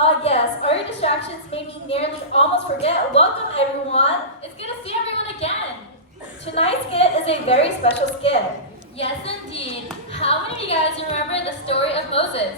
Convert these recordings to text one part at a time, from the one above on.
Yes, our distractions made me nearly almost forget. Welcome, everyone. It's good to see everyone again. Tonight's skit is a very special skit. Yes, indeed. How many of you guys remember the story of Moses?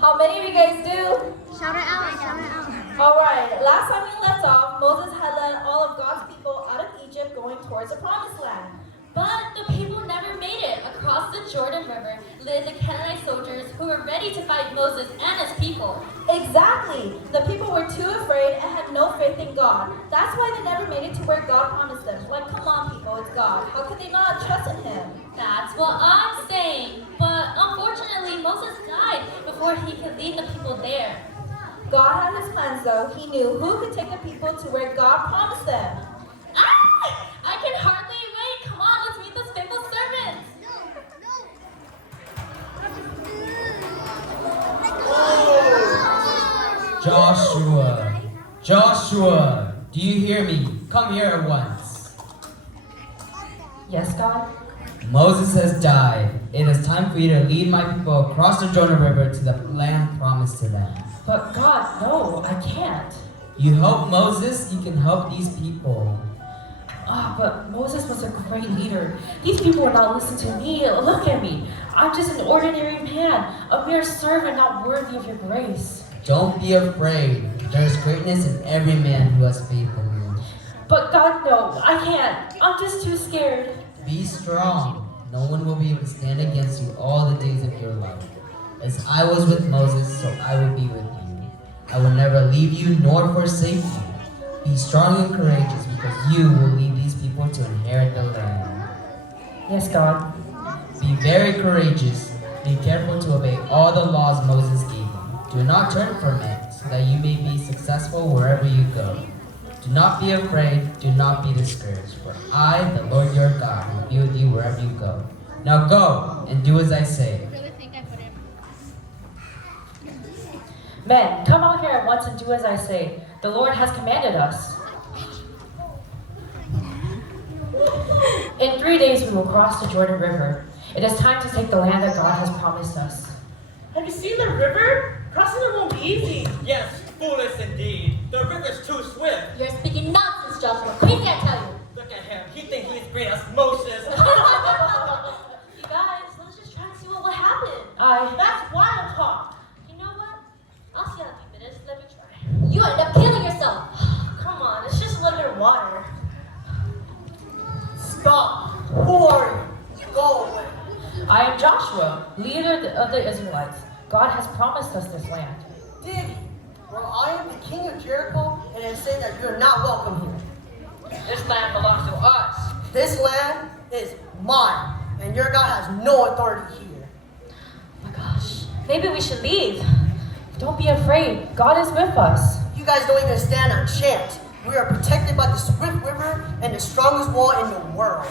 How many of you guys do? Shout it out, shout it out. Alright, last time we left off, Moses had led all of God's people out of Egypt going towards the promised land. But the people never made it. Across the Jordan River lived the Canaanite soldiers who were ready to fight Moses and his people. Exactly! The people were too afraid and had no faith in God. That's why they never made it to where God promised them. Like, come on people, it's God. How could they not trust in Him? That's what I'm saying. But unfortunately, Moses died before he could lead the people there. God had His plans though. He knew who could take the people to where God promised them. Ah! I can hardly wait. Come on, let's meet those faithful servants. Joshua, do you hear me? Come here at once. Yes, God? Moses has died. It is time for you to lead my people across the Jordan River to the land promised to them. But God, no, I can't. You help Moses, you can help these people. But Moses was a great leader. These people will not listen to me. Look at me. I'm just an ordinary man, a mere servant not worthy of your grace. Don't be afraid. There is greatness in every man who has faith in you. But God, no, I can't. I'm just too scared. Be strong. No one will be able to stand against you all the days of your life. As I was with Moses, so I will be with you. I will never leave you nor forsake you. Be strong and courageous because you will lead these people to inherit the land. Yes, God. Be very courageous. Be careful to obey all the laws Moses gave you. Do not turn from it so that you may be successful wherever you go. Do not be afraid. Do not be discouraged. For I, the Lord your God, will be with you wherever you go. Now go and do as I say. Men, come out here at once and do as I say. The Lord has commanded us. In 3 days we will cross the Jordan River. It is time to take the land that God has promised us. Have you seen the river? Crossing it won't be easy. Yes, foolish indeed. The river's too swift. You're speaking nonsense, Joshua. Crazy, I tell you. Look at him. He thinks he's great as Moses. You guys, let's just try to see what will happen. That's wild talk. You know what? I'll see how deep it is. Let me try. You end up killing yourself. Come on, it's just a little bit of water. Stop. Who are you? Go away. I am Joshua, leader of the Israelites. God has promised us this land. Did he? Well, I am the king of Jericho, and I say that you're not welcome here. This land belongs to us. This land is mine, and your God has no authority here. Oh my gosh. Maybe we should leave. Don't be afraid. God is with us. You guys don't even stand a chance. We are protected by the swift river and the strongest wall in the world.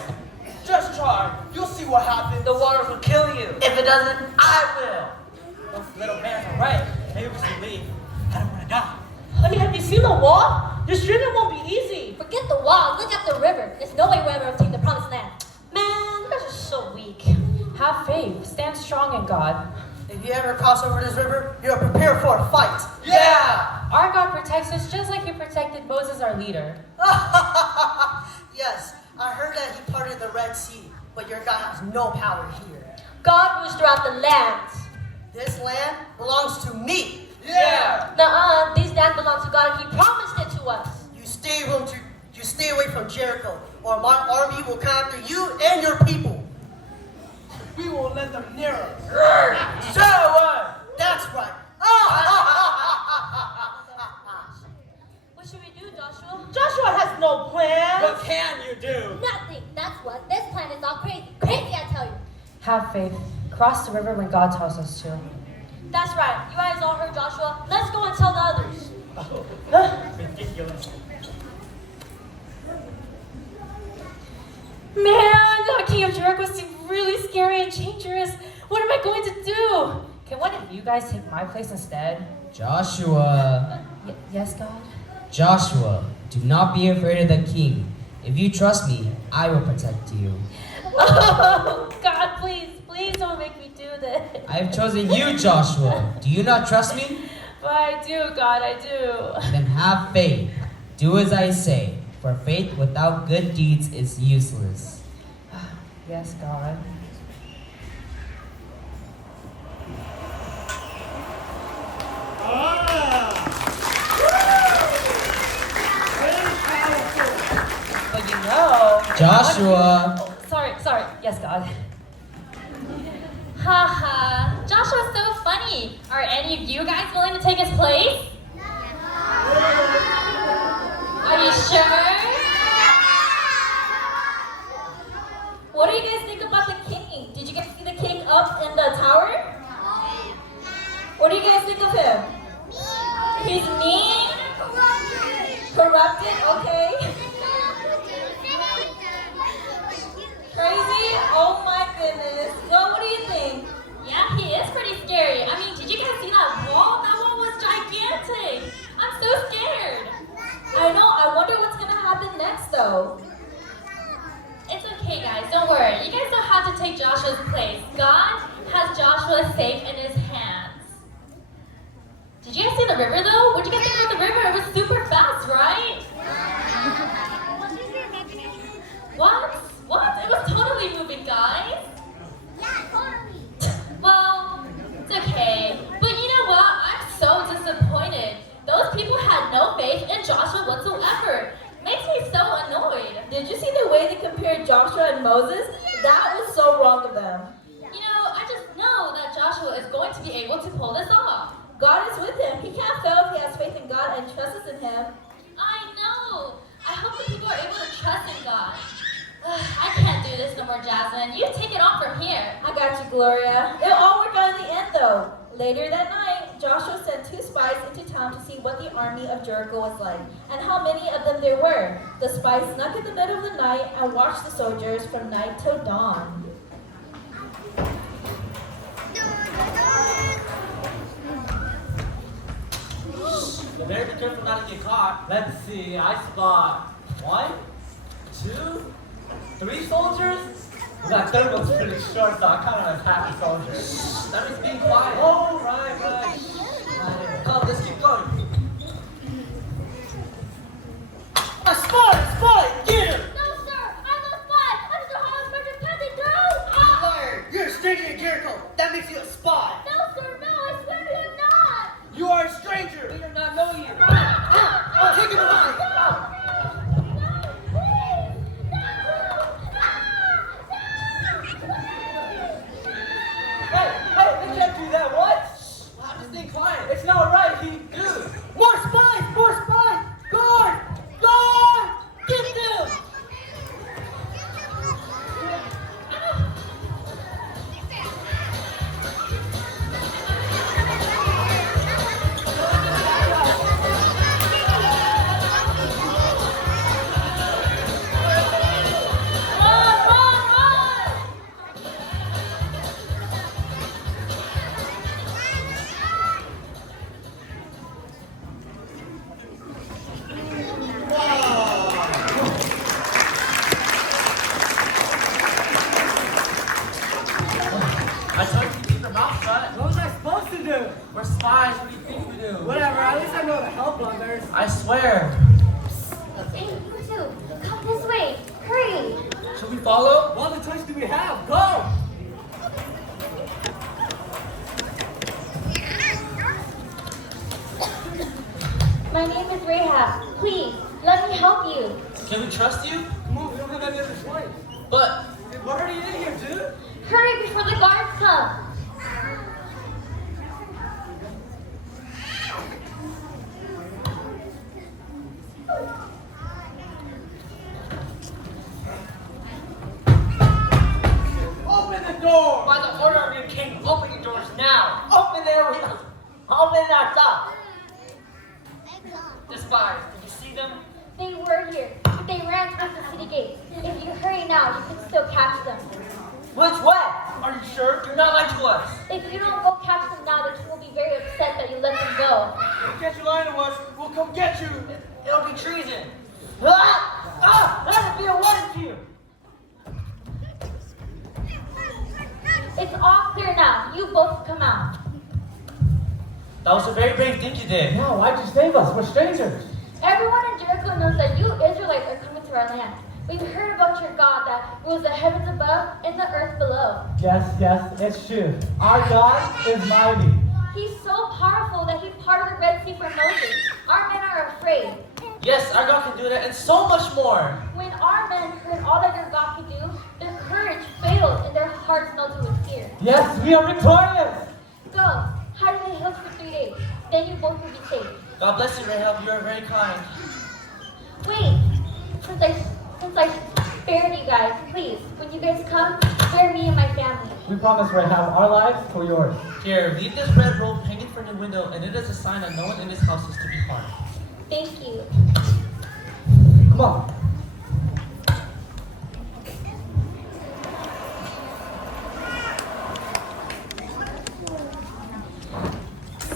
Just try. You'll see what happens. The waters will kill you. If it doesn't, I will. Those little bears are right. Maybe we should leave. I don't want to die. Honey, have you seen the wall? This journey won't be easy. Forget the wall. Look at the river. There's no way we'll ever obtain the promised land. Man, you guys are so weak. Have faith. Stand strong in God. If you ever cross over this river, you are prepared for a fight. Yeah! Our God protects us just like He protected Moses, our leader. Yes, I heard that he parted the Red Sea, but your God has no power here. God rules throughout the lands. This land belongs to me. Yeah! Nuh-uh. These lands belong to God. He promised it to us. You stay away from Jericho, or my army will come after you and your people. We won't let them near us. So what? That's right. What should we do, Joshua? Joshua has no plan. What can you do? Nothing. That's what. This plan is all crazy. Crazy, I tell you. Have faith. Cross the river when God tells us to. That's right. You guys all heard Joshua. Let's go and tell the others. Ridiculous. Man, the king of Jericho seemed really scary and dangerous. What am I going to do? Can one of you guys take my place instead? Joshua, Yes, God? Joshua, do not be afraid of the king. If you trust me, I will protect you. Oh, God, please don't make me do this. I have chosen you, Joshua. Do you not trust me? But I do, God, I do. Then have faith. Do as I say, for faith without good deeds is useless. Yes, God. But you know... Joshua! Oh, sorry. Yes, God. Haha, Joshua's so funny. Are any of you guys willing to take his place? Are you sure? What do you guys think about the king? Did you guys see the king up in the tower? What do you guys think of him? He's mean? Corrupted? Okay. Crazy? Oh my goodness. Well, what do you think? Yeah, he is pretty scary. I mean, did you guys see that wall? That wall was gigantic. I'm so scared. I know. I wonder what's going to happen next, though. It's okay, guys. Don't worry. You guys don't have to take Joshua's place. God has Joshua safe in his hands. Did you guys see the river, though? What did you guys think about the river? It was super fast, right? What? It was totally moving, guys. Yeah, totally. Well, it's okay. But you know what? I'm so disappointed. Those people had no faith in Joshua whatsoever. Makes me so annoyed. Did you see the way they compared Joshua and Moses? That was so wrong of them. You know, I just know that Joshua is going to be able to pull this off. God is with him. He can't fail if he has faith in God and trusts in him. I know. I hope that people are able to trust in God. I can't do this no more, Jasmine. You take it on from here. I got you, Gloria. It all worked out in the end, though. Later that night, Joshua sent 2 spies into town to see what the army of Jericho was like, and how many of them there were. The spies snuck in the middle of the night and watched the soldiers from night till dawn. You better be careful not to get caught. Let's see, I spot 1, 2, 3 soldiers. That third one's pretty short, so I count him as half a soldier. That means being quiet. Oh, right. Come, let's keep going. A spy! Get him! No, sir. I'm a spy. I'm the Holland Murder Cousin Girl. Liar! You're a stranger in Jericho. That makes you a spy. No, sir. No, I swear to you, not. You are a stranger! We do not know you! Take him alive! Hey, they can't do that, what? I'm just staying quiet. It's not right, dude! More spies! Guard! Get them! I told you to keep your mouth shut. What was I supposed to do? We're spies. What do you think we do? Whatever, at least I know to help others. I swear. Hey, you two, come this way. Hurry. Should we follow? What other choice do we have? Go! My name is Rahab. Please, let me help you. Can we trust you? Move, we don't have any other choice. But We're already in here, dude. Hurry before the guards come. Open the door! by the order of your king, open your doors now. Open there, open that up. The spies, did you see them? They were here, but they ran towards the city gate. If you hurry now, you can still catch them. Which way? Are you sure? Do not lie to us. If you don't go catch them now, the king will be very upset that you let them go. If you catch you lying to us, we'll come get you. It'll be treason. That'd be a wedding to you. It's all clear now. You both come out. That was a very brave thing you did. Yeah, why'd you save us? We're strangers. Everyone in Jericho knows that you Israelites are coming to our land. We've heard about your God that rules the heavens above and the earth below. Yes, it's true. Our God is mighty. He's so powerful that he parted the Red Sea for Moses. Our men are afraid. Yes, our God can do that and so much more. When our men heard all that your God could do, their courage failed and their hearts melted with fear. Yes, we are victorious. Go, hide in the hills for 3 days. Then you both will be safe. God bless you, Rahab. You are very kind. Wait, since I spared you guys, please, when you guys come, spare me and my family. We promise, Rahab, our lives for yours. Here, leave this red robe hanging from your window, and it is a sign that no one in this house is to be harmed. Thank you. Come on.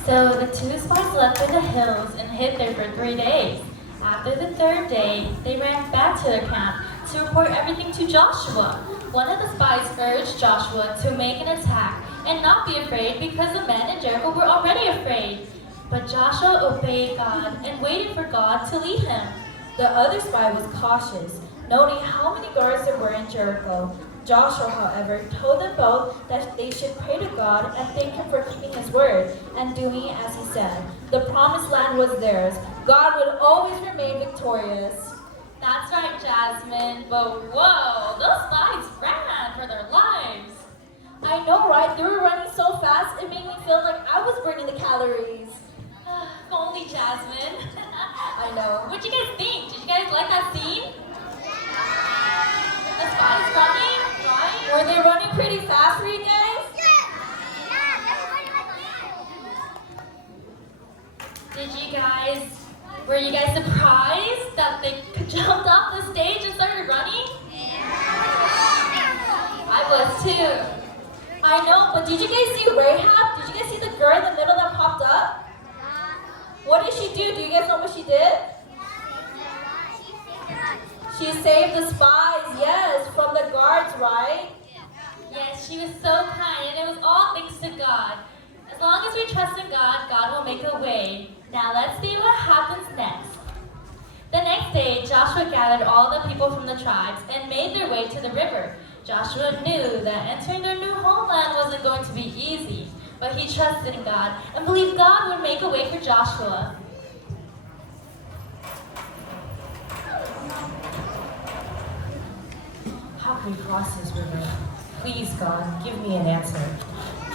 So the two spies left in the hills and hid there for 3 days. After the third day, they ran back to their camp to report everything to Joshua. One of the spies urged Joshua to make an attack and not be afraid because the men in Jericho were already afraid. But Joshua obeyed God and waited for God to lead him. The other spy was cautious, noting how many guards there were in Jericho. Joshua, however, told them both that they should pray to God and thank him for keeping his word and doing as he said. The promised land was theirs. God would always remain victorious. That's right, Jasmine. But whoa, those spies ran for their lives. I know, right? They were running so fast, it made me feel like I was burning the calories. If only Jasmine. I know. What'd you guys think? Did you guys like that scene? The spies running, right? Were they running pretty fast for you guys? Were you guys surprised that they jumped off the stage and started running? I was too. I know, but did you guys see Rahab? Did you guys see the girl in the middle that popped up? What did she do? Do you guys know what she did? She saved the spies, yes, from the guards, right? Yes, she was so kind, and it was all thanks to God. As long as we trust in God, God will make a way. Now let's see what happens next. The next day, Joshua gathered all the people from the tribes and made their way to the river. Joshua knew that entering their new homeland wasn't going to be easy, but he trusted in God and believed God would make a way for Joshua. How can we cross this river? Please, God, give me an answer.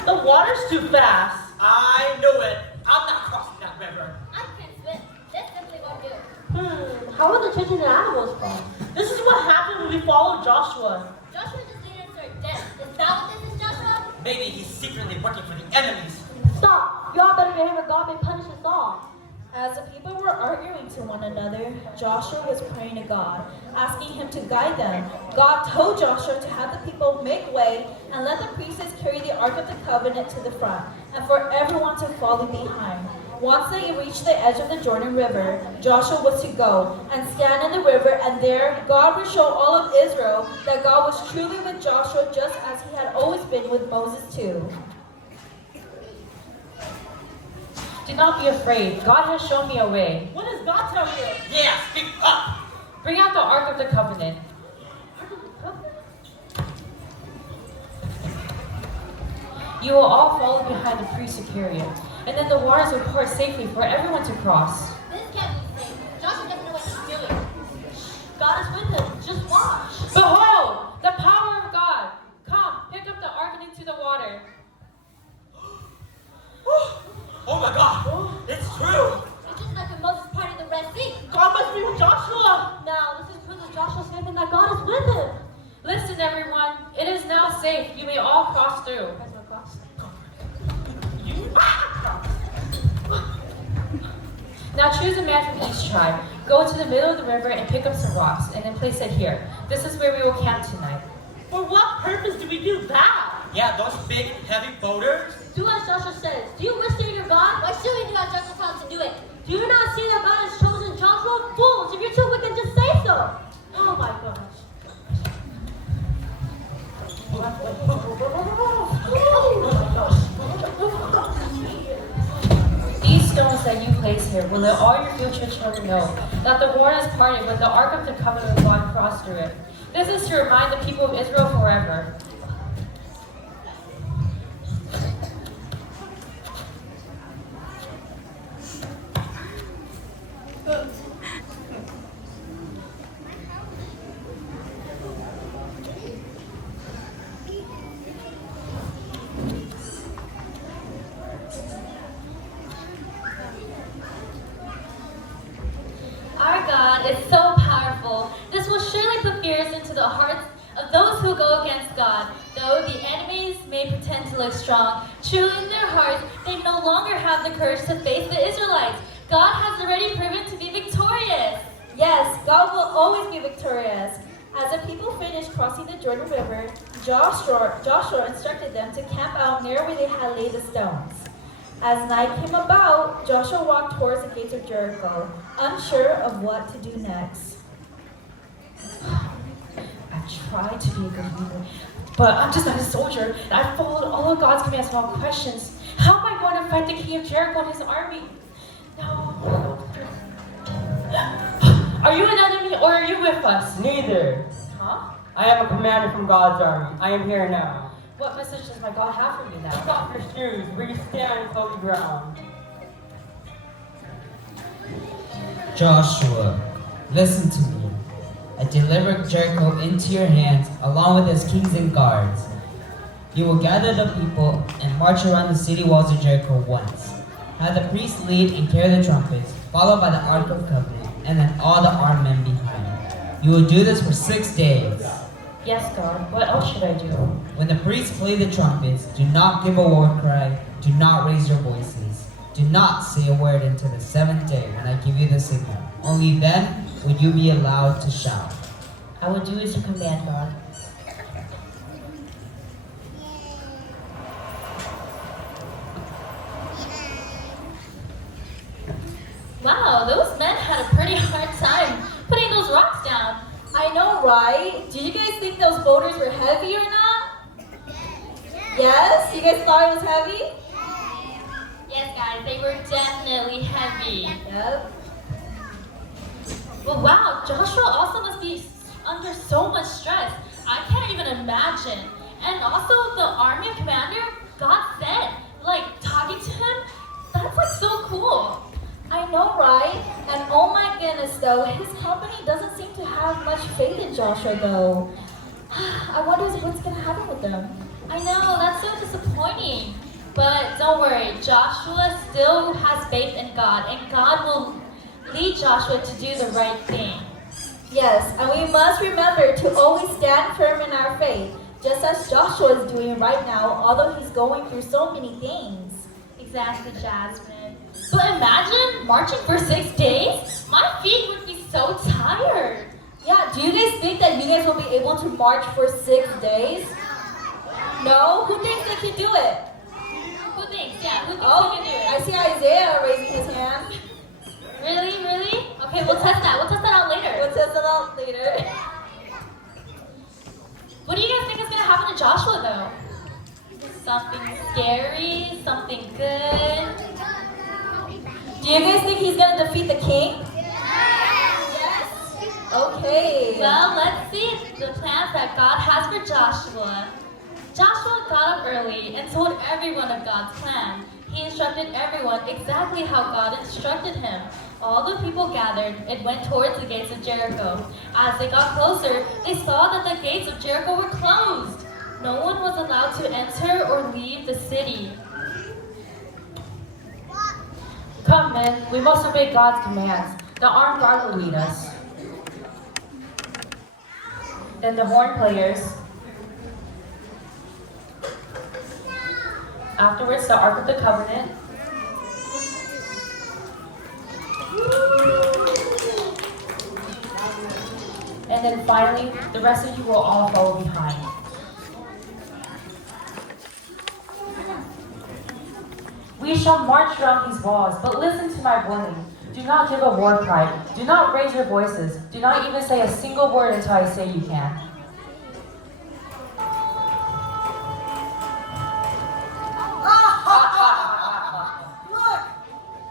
The water's too fast. I knew it. I'm not crossing that river. I can't swim. This simply won't do. How are the chickens and animals from? This is what happened when we followed Joshua. Joshua just leading us to our death. Is that what this is, Joshua? Maybe he's secretly working for the enemies. Stop! Y'all better behave or God may punish us all. As the people were arguing to one another, Joshua was praying to God, asking him to guide them. God told Joshua to have the people make way and let the priests carry the Ark of the Covenant to the front, and for everyone to follow behind. Once they reached the edge of the Jordan River, Joshua was to go and stand in the river, and there God would show all of Israel that God was truly with Joshua, just as he had always been with Moses too. Do not be afraid. God has shown me a way. What does God tell you? Yeah, speak up. Bring out the Ark of the Covenant. You will all follow behind the priest superior, and then the waters will part safely for everyone to cross. This can't be safe. Joshua doesn't know what he's doing. God is with him. Just watch. Behold, the power of God. Come, pick up the ark and into the water. Oh my God, it's true. It's just like when Moses parted the Red Sea. God must be with Joshua. Now, this is proof that Joshua's faith and that God is with him. Listen, everyone. It is now safe. You may all cross through. Now choose a man from each tribe. Go to the middle of the river and pick up some rocks, and then place it here. This is where we will camp tonight. For what purpose do we do that? Yeah, those big, heavy boulders. Do as Joshua says. Do you wish to hear your God? Why should we do as Joshua tells us to do it? Do you not see that God has chosen Joshua? Fools, if you're too wicked, just say so. Oh my gosh. that you place here will let all your future children know that the war is parted when the Ark of the Covenant of God crossed through it. This is to remind the people of Israel forever. Our God is so powerful. This will surely put fears into the hearts of those who go against God. Though the enemies may pretend to look strong, truly in their hearts they no longer have the courage to face the Israelites. God has already proven to be victorious. Yes, God will always be victorious. As the people finished crossing the Jordan River, Joshua instructed them to camp out near where they had laid the stones. As night came about, Joshua walked towards the gates of Jericho, unsure of what to do next. I've tried to be a good leader, but I'm just not a soldier. I've followed all of God's commands without questions. How am I going to fight the king of Jericho and his army? No. Are you an enemy or are you with us? Neither. Huh? I am a commander from God's army. I am here now. What message does my God have for me now? Take off your shoes, where you stand on holy ground. Joshua, listen to me. I deliver Jericho into your hands, along with its kings and guards. You will gather the people and march around the city walls of Jericho once. Have the priests lead and carry the trumpets, followed by the Ark of Covenant, and then all the armed men behind. You will do this for 6 days. Yes, God. What else should I do? When the priests play the trumpets, do not give a war cry, do not raise your voices. Do not say a word until the 7th day when I give you the signal. Only then will you be allowed to shout. I will do as you command, God. Wow, those men had a pretty hard time putting those rocks down. I know, right? Did you guys think those boulders were heavy or not? Yes? You guys thought it was heavy? Yes, guys, they were definitely heavy. Yep. But wow, Joshua also must be under so much stress. I can't even imagine. And also the army commander, God said, like talking to him, that's like so cool. I know, right? And oh my goodness, though, his company doesn't seem to have much faith in Joshua, though. I wonder what's going to happen with them. I know, that's so disappointing. But don't worry, Joshua still has faith in God, and God will lead Joshua to do the right thing. Yes, and we must remember to always stand firm in our faith, just as Joshua is doing right now, although he's going through so many things. Exactly, Jasmine. But imagine marching for 6 days? My feet would be so tired. Yeah, do you guys think that you guys will be able to march for 6 days? No? Who thinks they can do it? Who thinks? Yeah, who thinks Oh, we can do it? I see Isaiah raising his hand. Really? Really? Okay, we'll test that. We'll test that out later. We'll test it out later. What do you guys think is going to happen to Joshua, though? Something scary? Something good? Do you guys think he's going to defeat the king? Yes. Okay. Well, let's see the plans that God has for Joshua. Joshua got up early and told everyone of God's plan. He instructed everyone exactly how God instructed him. All the people gathered and went towards the gates of Jericho. As they got closer, they saw that the gates of Jericho were closed. No one was allowed to enter or leave the city. Come, men. We must obey God's commands. The armed guard will lead us. Then the horn players. Afterwards, the Ark of the Covenant. And then finally, the rest of you will all follow behind. We shall march around these walls, but listen to my warning. Do not give a war cry. Do not raise your voices. Do not even say a single word until I say you can.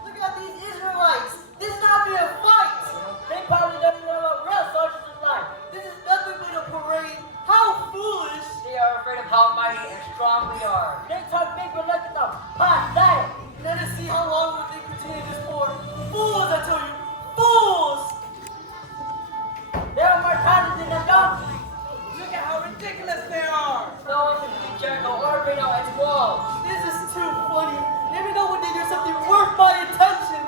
Look at these Pathetic! Let us see how long will they continue this for. Fools, I tell you! Fools! They are more talented than donkeys. Look at how ridiculous they are! No one can beat Jericho or bring out its walls. This is too funny. Never know when they do something worth my attention.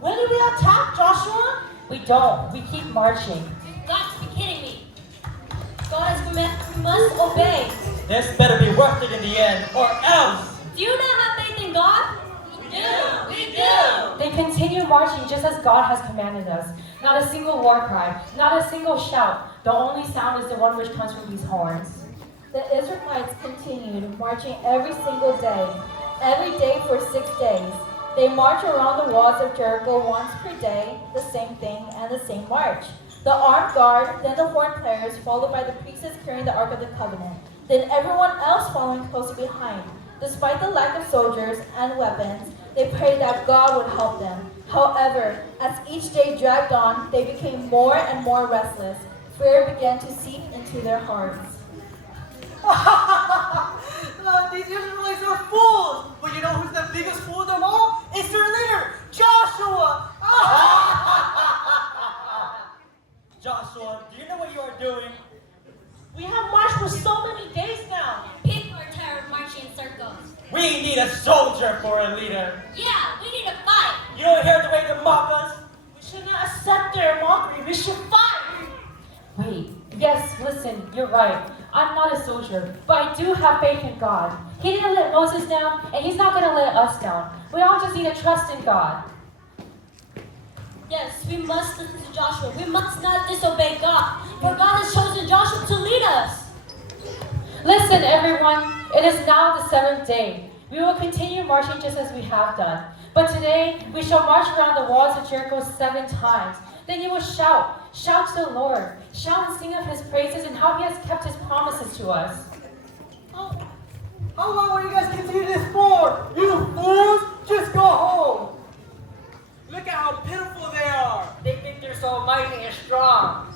When do we attack, Joshua? We don't. We keep marching. You've got to be kidding me. God has commanded, we must obey. This better be worth it in the end, or else! Do you not have faith in God? We do. We do. They continue marching just as God has commanded us. Not a single war cry, not a single shout. The only sound is the one which comes from these horns. The Israelites continued marching every single day for 6 days. They march around the walls of Jericho once per day, the same thing and the same march. The armed guard, then the horn players, followed by the priests carrying the Ark of the Covenant, then everyone else following closely behind. Despite the lack of soldiers and weapons, they prayed that God would help them. However, as each day dragged on, they became more and more restless. Fear began to seep into their hearts. These Israelites are fools! But you know who's the biggest fool of them all? It's their leader, Joshua! Joshua, do you know what you are doing? We have marched for so many days now. People are tired of marching in circles. We need a soldier for a leader. Yeah, we need to fight. You don't hear the way they mock us? We should not accept their mockery. We should fight. Wait. Yes, listen, you're right. I'm not a soldier, but I do have faith in God. He didn't let Moses down, and he's not going to let us down. We all just need to trust in God. Yes, we must listen to Joshua. We must not disobey God, for God has chosen Joshua to lead us. Listen, everyone, it is now the 7th day. We will continue marching just as we have done. But today, we shall march around the walls of Jericho 7 times. Then you will shout to the Lord, shout and sing of his praises and how he has kept his promises to us. How long will you guys continue this for? You fools! Just go home! Look at how pitiful they are! They think they're so mighty and strong.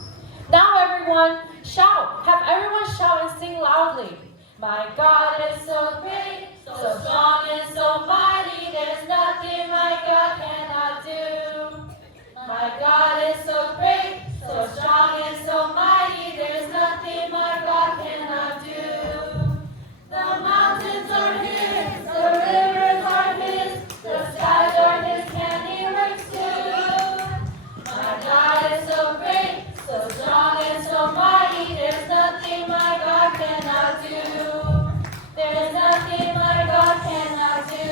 Now everyone, shout! Have everyone shout and sing loudly. My God is so great, so strong and so mighty, there's nothing my God cannot do. My God is so great, so strong and so mighty, there's nothing my God cannot do. The mountains are his, the rivers are his, the skies are his handiworks too. My God is so great, so strong and so mighty, there's nothing my God cannot do. There's nothing my God cannot do.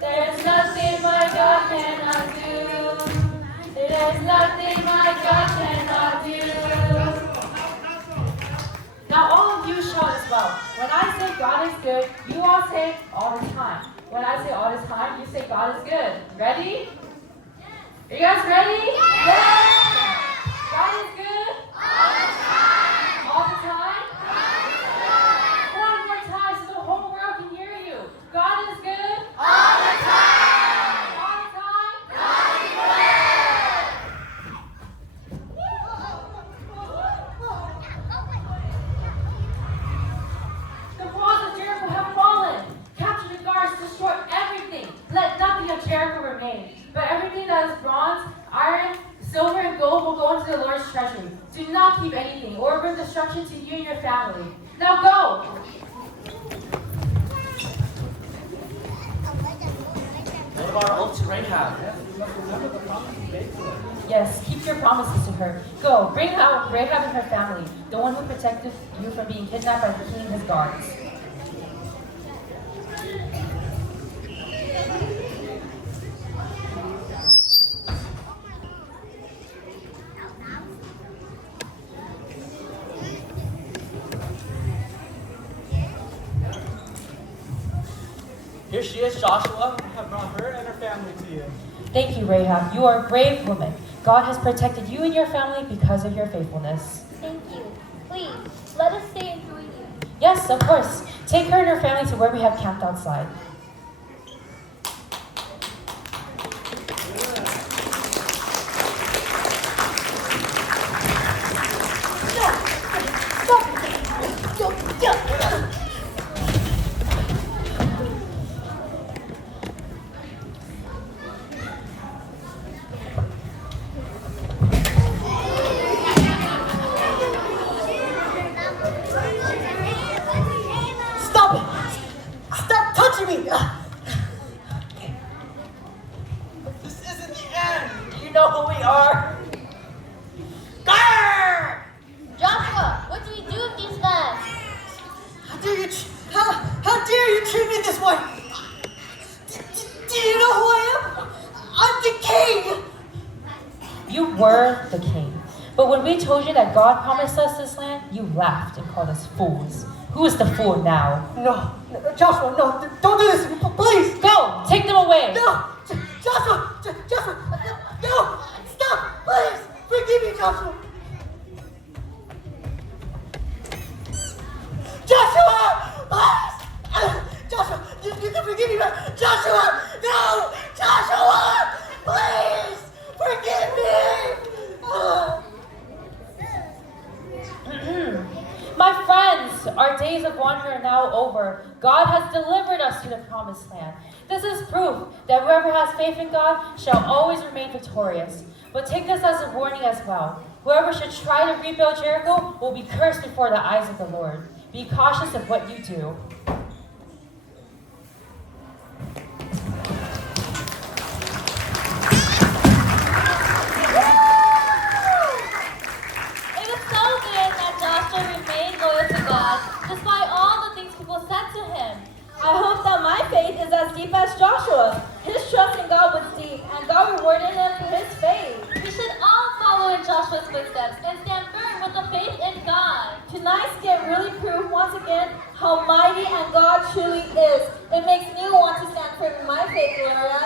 There's nothing my God cannot do. There's nothing my God cannot do. Now all of you shout as well. When I say God is good, you all say all the time. When I say all the time, you say God is good. Ready? Are you guys ready? Yeah! God is good? All the time. All the time? One more time so the whole world can hear you. God is good? All the time. All the time? God is good. The walls of Jericho have fallen. Capture the guards, destroy everything. Let nothing of Jericho remain. But everything that is bronze, iron, silver, and gold will go into the Lord's treasury. Do not keep anything or bring destruction to you and your family. Now go! What about our oath to Rahab? Yes, keep your promises to her. Go, bring out Rahab and her family, the one who protected you from being kidnapped by the king and his guards. Here she is, Joshua. I have brought her and her family to you. Thank you, Rahab. You are a brave woman. God has protected you and your family because of your faithfulness. Thank you. Please, let us stay and join you. Yes, of course. Take her and her family to where we have camped outside. you mean? This isn't the end. Do you know who we are? Grr! Joshua, what do we do with these men? How dare you treat me this way? Do you know who I am? I'm the king! You were the king. But when we told you that God promised us this land, you laughed and called us fools. Who is the fool now? No, Joshua, no, don't do this to me, please! Go! Take them away! No! Joshua! No! Stop! Please! Forgive me, Joshua! Joshua! Please! Joshua! You can forgive me, but Joshua! No! Joshua! Please! Forgive me! My friends, our days of wandering are now over. God has delivered us to the promised land. This is proof that whoever has faith in God shall always remain victorious. But take this as a warning as well. Whoever should try to rebuild Jericho will be cursed before the eyes of the Lord. Be cautious of what you do. It was so good that Joshua remained loyal to God, despite all the things people said to him. I hope that my faith is as deep as Joshua. His trust in God was deep, and God rewarded him for his faith. We should all follow in Joshua's footsteps and stand firm with the faith in God. Tonight's skit really proved once again how mighty and God truly is. It makes me want to stand firm in my faith, Gloria.